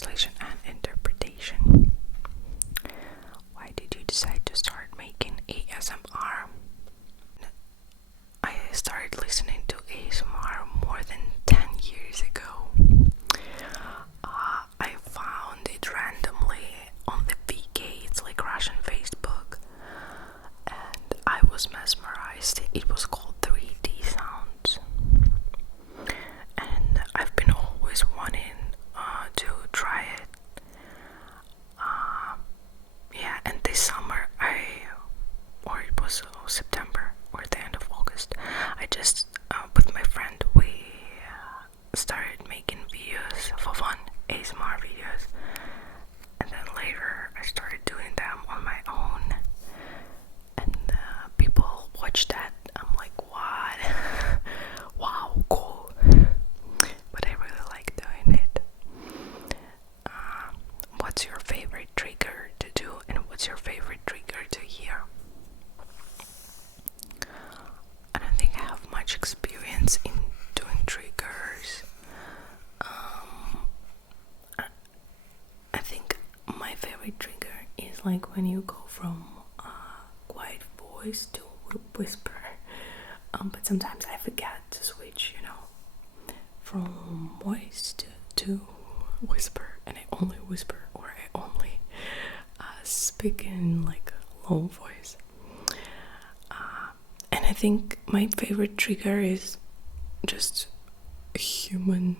translation and interpretation. Why did you decide to start making ASMR? I started listening to ASMR more than 10 years ago. I found it randomly on the VK, it's like Russian Facebook, and I was mesmerized. It was called 3D sounds, and I've been always wanting to try it. And this summer or it was September or the end of August, I just with my friend we started making videos for fun, ASMR videos, and then later I started doing them on my own, and people watch that. I'm like, what? Wow, cool. But I really like doing it. What's your favorite trigger to do, and what's your favorite trigger to hear? I don't think I have much experience in doing triggers. I think my favorite trigger is like when you go from quiet voice to whisper. But sometimes I forget to switch, from voice to whisper, and I only whisper, or I only speak in like a low voice. And I think my favorite trigger is just human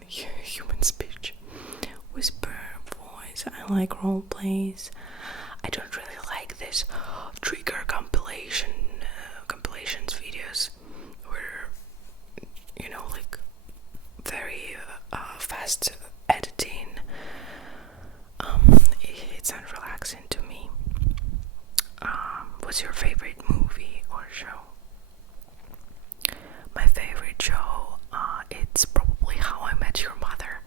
speech, whisper voice. I like role plays. I don't really like this trigger compilations videos where like very fast editing. It's not relaxing to me. What's your favorite movie or show? My favorite show, it's probably How I Met Your Mother.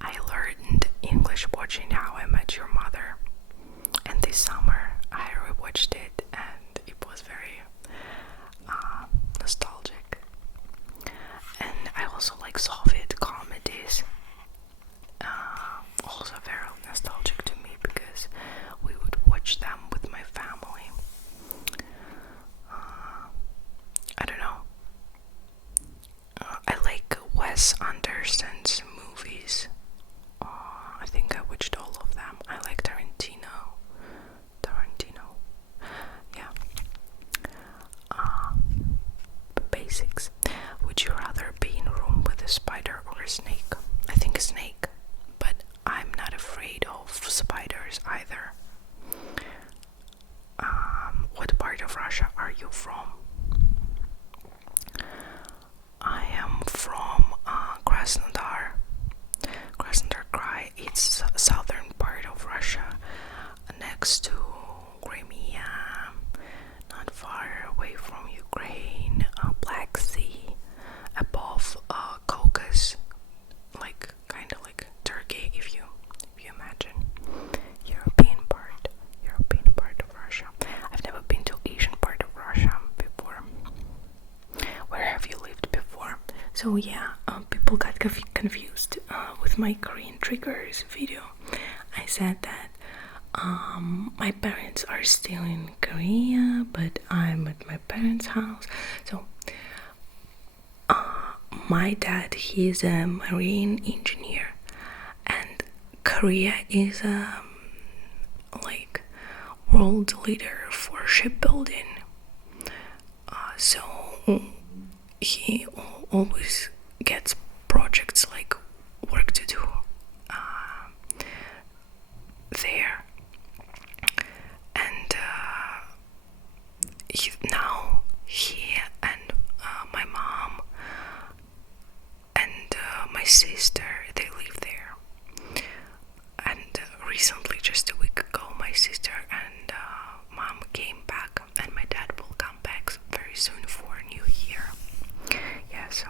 I learned English watching How I Met Your Mother, and this summer I rewatched it, and it was very nostalgic. And I also like Soviet comedies, also very nostalgic to me because we would watch them with my family. I don't know. I like Wes Anderson's movies. I think I watched all of them. I like Tarantino. Yeah. Basics. Would you rather be in a room with a spider or a snake? I think a snake, but I'm not afraid of spiders either. What part of Russia are you from? I am from Krasnodar Krai. It's southern part of Russia, next to Crimea, not far away from Ukraine, Black Sea, above Caucasus, kind of like Turkey, if you imagine. European part of Russia. I've never been to Asian part of Russia before. Where have you lived before? So yeah, people got confused with my Korean triggers video. I said that my parents are still in Korea, but I'm at my parents' house. So my dad, he's a marine engineer, and Korea is like world leader for shipbuilding. So he always gets projects, like work to do there, and now he and my mom and my sister, they live there. And recently, just a week ago, my sister and mom came back, and my dad will come back very soon for New Year. Yeah, so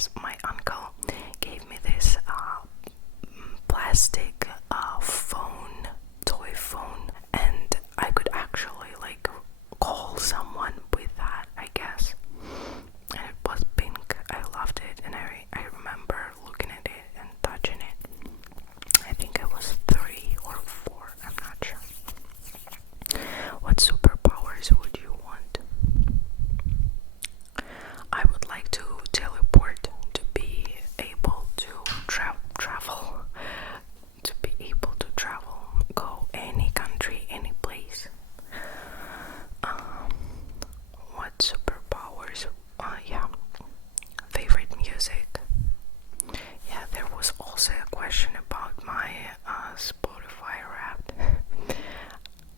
because my uncle gave me this plastic phone, toy phone, and I could actually like call someone with that, I guess. And it was pink. I loved it, and I remember looking at it and touching it. I think I was 3 or 4, I'm not sure. What superpowers would you want? I would like to teleport, to be able to travel, to be able to travel, go any country, any place. What superpowers? Yeah, favorite music. Yeah, there was also a question about my Spotify Wrapped.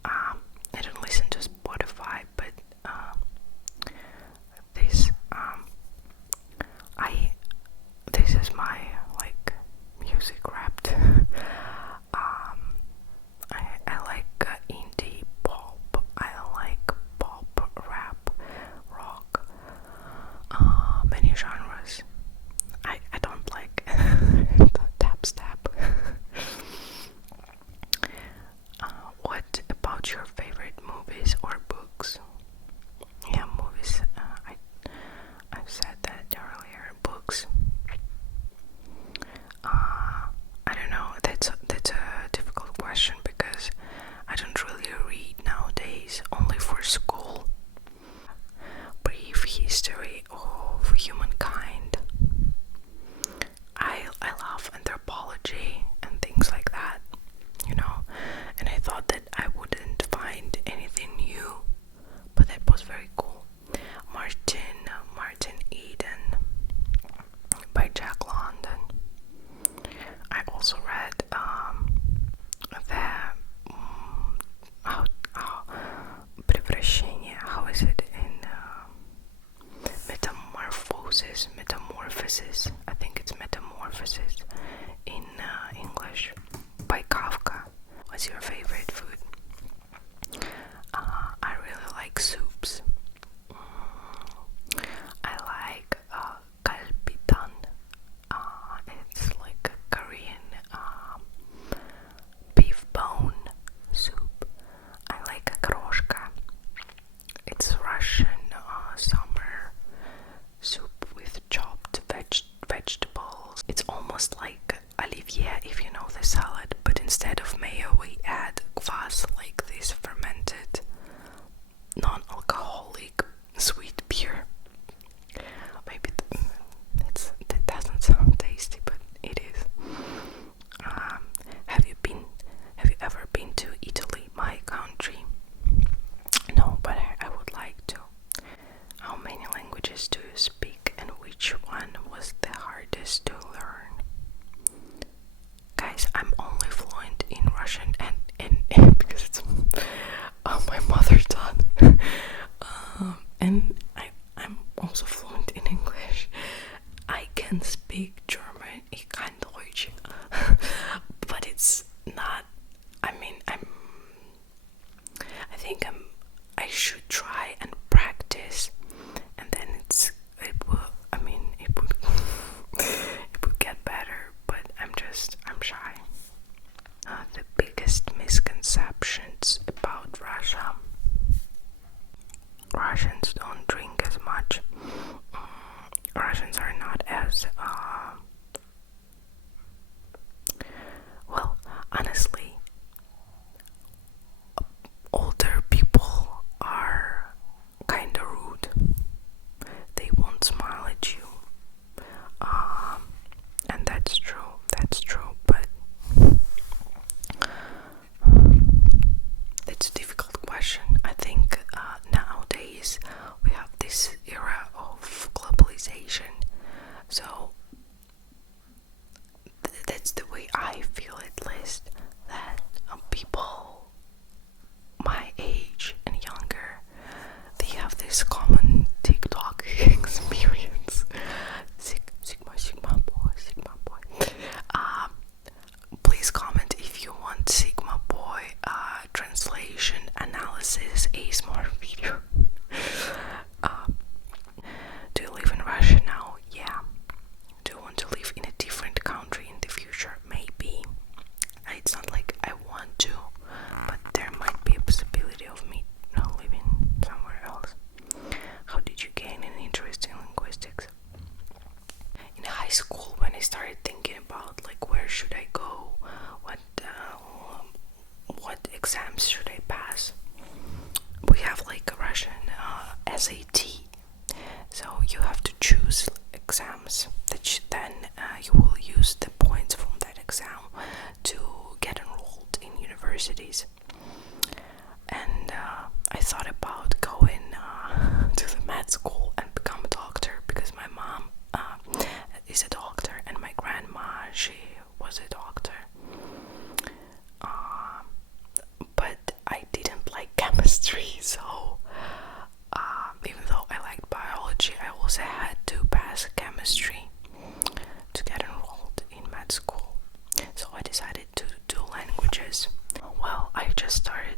I don't listen to Spotify, but this this is my like music Wrapped. I like indie pop. I like pop, rap, rock, many genres. I don't like tap step. What about your favorite movies or books? Yeah, movies. I've said that earlier. Books. I don't know. That's a difficult question because I don't really read nowadays. Only for school. Brief history of humankind. I love anthropology and things like that, you know, and I thought that I wouldn't find anything new, but that was very cool. Martin Eden by Jack London. I also read превращение, how is it in metamorphosis, I think it's metamorphosis in English, by Kafka. What's your favorite food? I really like soups. I like kalpitan. It's like a Korean beef bone soup. I like kroshka. It's Russian summer soup with chopped vegetables. It's almost like olivier, if you know the salad, but instead of mayo we add kvass, like this fermented non-alcoholic sweet beer. Maybe that doesn't sound tasty, but it is. Have you ever been to Italy, my country? No, but I would like to. How many languages do you speak, and which one was the hardest to learn? Guys, I'm only fluent in Russian and because it's my mother tongue. And I'm also fluent in English. I can speak German, ich kann Deutsch, but it's not. I think I should try and practice, and then it would get better. But I'm shy. The biggest misconceptions about Russia. Russians don't drink as much. Russians are not as choose exams that then you will use the points from that exam to get enrolled in universities. And I thought about going to the med school and become a doctor, because my mom is a doctor and my grandma, she was a doctor. But I didn't like chemistry, so even though I liked biology, I also had to pass chemistry to get enrolled in med school. So I decided to do languages. Well, I just started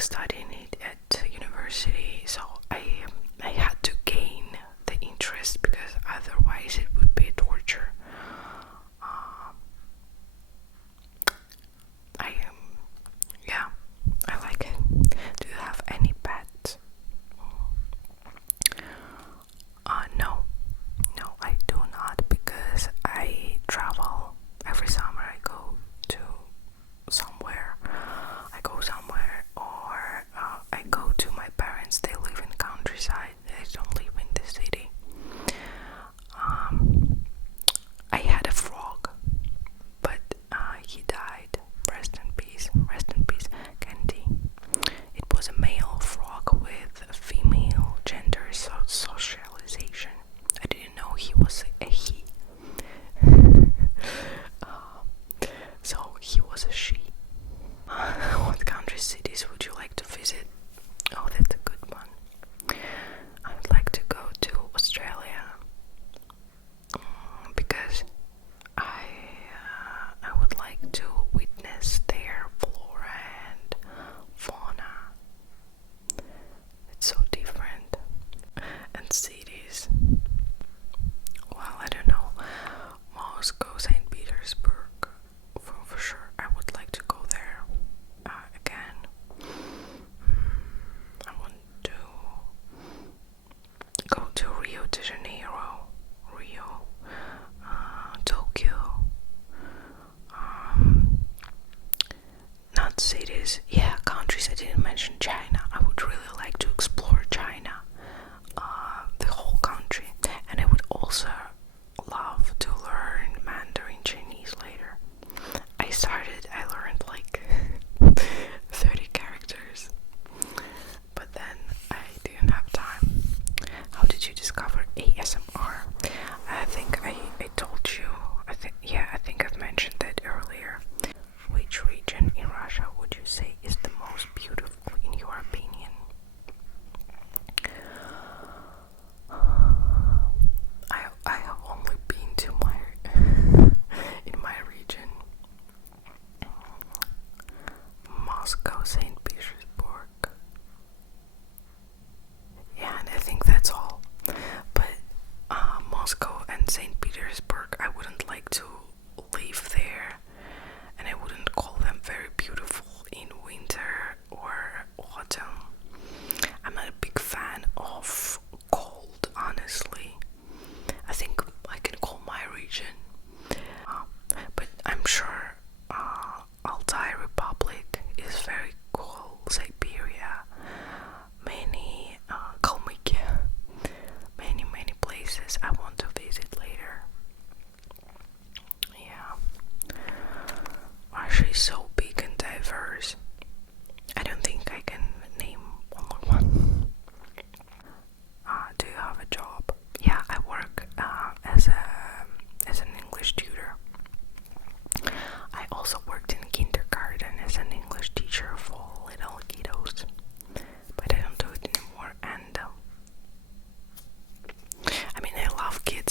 studying it at university, so I had to gain the interest, because otherwise it would be torture. I like it. Do you have any pets? No, I do not, because I travel every summer. I go somewhere, or I go to my parents. They live in countryside. They don't live in the city. I had a frog, but he died. Rest in peace, Candy. It was a male frog with a female gender socialization. I didn't know he was a he. So he was a she. What country, cities would you like to visit? Oh, that's a good one. I would like to go to Australia, because I would like to witness their flora and fauna. It's so different. And cities, well, I don't know. Moscow, St. Petersburg, for sure. I would like to go there again. I want to go to Rio de Janeiro, Tokyo. Not cities, yeah, countries. I didn't mention China. I would really like to explore China, the whole country, and I would also love to learn Mandarin Chinese later. I learned like 30 characters, but then I didn't have time. How did you discover ASMR? I think I told you. I think I've mentioned that earlier. Which region in Russia would you say is the most beautiful in your opinion? I have only been to in my region. Moscow, St. Petersburg. Yeah, and I think that's all. But Moscow and St. Petersburg, I wouldn't like to live there, and I wouldn't call them very beautiful in winter or autumn. I'm not a big fan of cold, honestly. I think I can call my region, but I'm sure Altai Republic is very cool. Siberia, many Kalmykia, many places I want to visit later. Yeah, Russia is so big and diverse. I don't think I can name only one. Do you have a job? Yeah, I work as an English tutor. I also worked in kindergarten as an English teacher for little kiddos, but I don't do it anymore. And I mean, I love kids.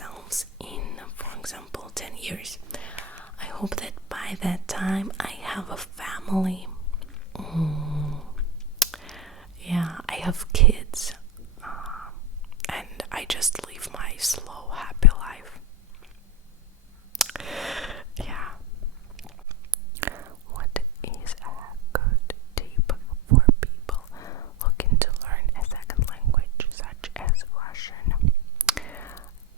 myself in, for example, 10 years. I hope that by that time I have a family. Yeah, I have kids. And I just live my slow, happy life. Yeah. What is a good tip for people looking to learn a second language such as Russian?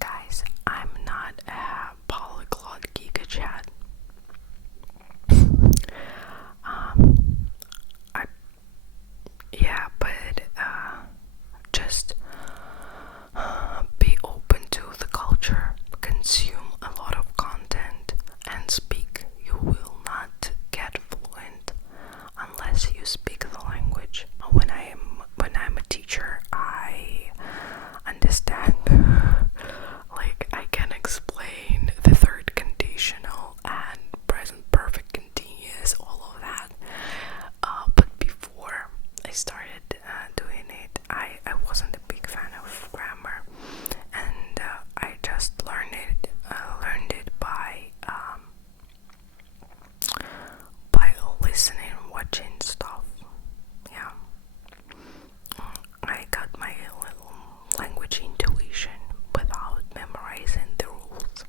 Guys, I'm not a polyglot giga chat. But just be open to the culture, consume a lot of content, and speak. You will not get fluent unless you speak the language. When I'm a teacher, I understand. Like, I can explain the third conditional and present perfect continuous, all of that. But before I started doing it, I wasn't a big fan of grammar, and I just learned it by listening and watching stuff. Yeah, I got my little language intuition without memorizing the rules.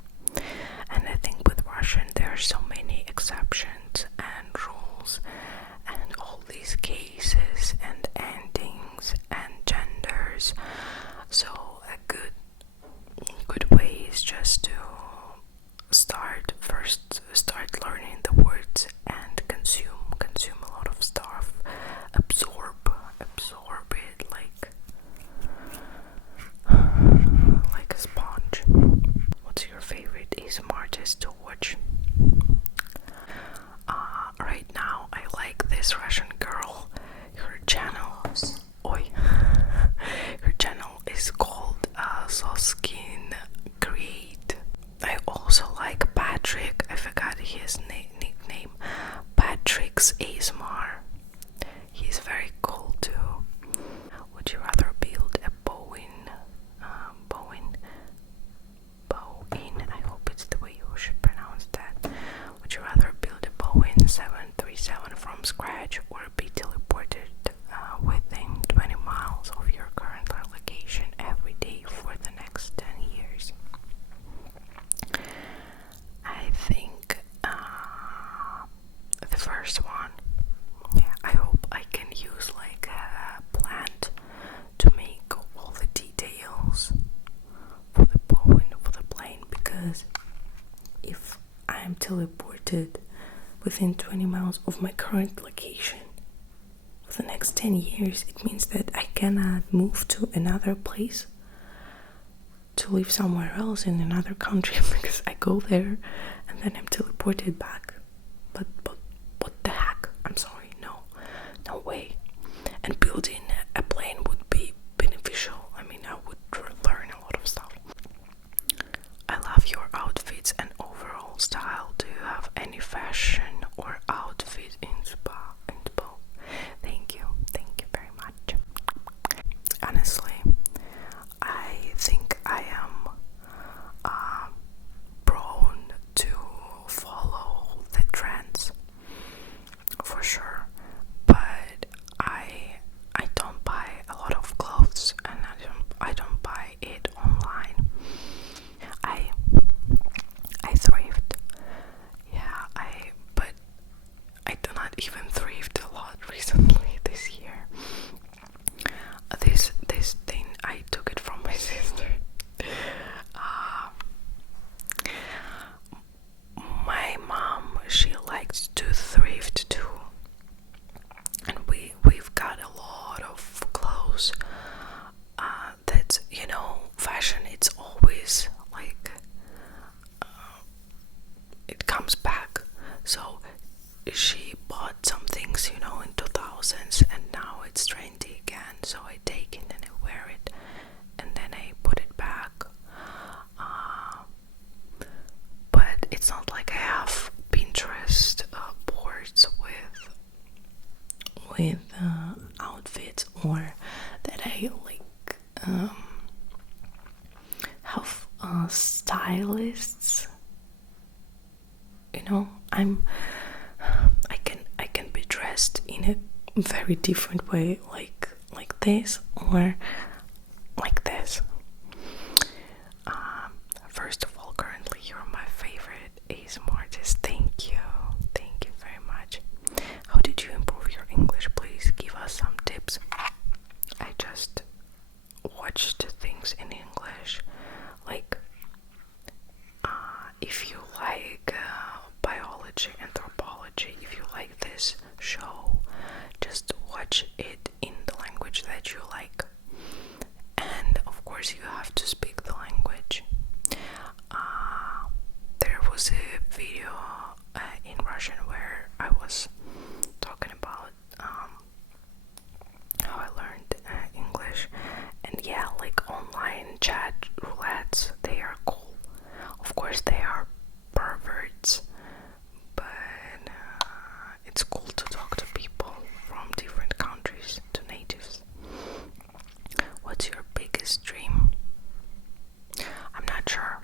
And I think with Russian there are so many exceptions and rules and all these cases and endings and genders. So a good way is just to start learning the words and consume a lot of stuff, absorb it like a sponge. What's your favorite ASMR artist to watch? Right now I like this Russian girl. Her channel her channel is called Soskin Create. I also like Patrick. I forgot his nickname. Patrick's ASMR. He's very cool too. Would you rather build a Boeing? I hope it's the way you should pronounce that. Would you rather build a Boeing 737 from scratch or be teleported within 20 miles of your current location every day for the next 10 years? I think the first one. Yeah, I hope I can use like a plant to make all the details for the plane, because if I am teleported within 20 miles of my current location for the next 10 years, it means that I cannot move to another place to live somewhere else in another country because I go there and then I'm teleported back. But what the heck? I'm sorry, no way. And building a plane would be beneficial. I mean, I would learn a lot of stuff. I love your outfits and overall style. Do you have any fashion or outfit inspo? Thank you very much. Honestly, I think I am prone to follow the trends for sure, but I don't buy a lot of clothes, and I don't buy it online. I thrift. Yeah, but I do not even thrift a lot recently this year. This thing, I took it from my sister. My mom, she likes to thrift too, and we've got a lot of clothes. That's, fashion. It's always like it comes back. So she bought some things, in 2000s, and now it's trendy again. So I take it and I wear it, and then I put it back. But it's not like I have Pinterest boards with outfits, or that I like have stylists. You know, I can be dressed in a very different way, like this or like this. First of all, currently you're my favorite ASMR artist. Thank you very much. How did you improve your English? Please give us some tips. I just watched things in English, like if you like biology, anthropology, if you like this show, just watch it in the language that you like, and of course you have to speak the language. There was a video in Russian where I was talking about how I learned English, and yeah, like online chat roulettes, they are cool. Of course they are perverts, but it's cool to talk to people from different countries, to natives. What's your biggest dream? I'm not sure.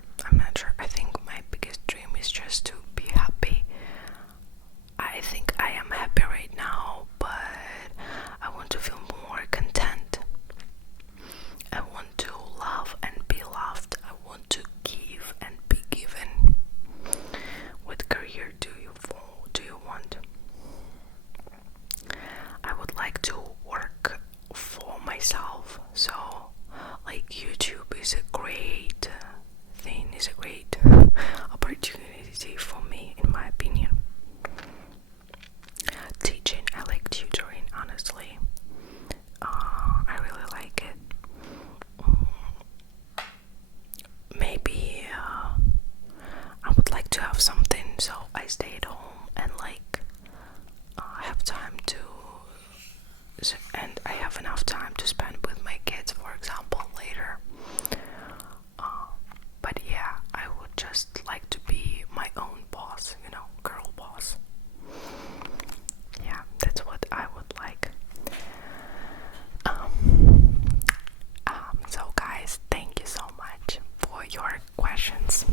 I think my biggest dream is just to be happy. I think I am happy right now, but I want to feel more content. I want to love and be loved. I want to give and be given. What career do you want? I would like to work for myself. So, like, YouTube is a great thing, is a great opportunity for me, in my opinion. Teaching, I like tutoring, honestly. I really like it. Maybe I would like to have something so I stay at home and have time to, and I have enough time to spend with my kids, for example, later. But yeah, I would just like to be my own boss, you know, girl boss. Yeah, that's what I would like. So guys, thank you so much for your questions.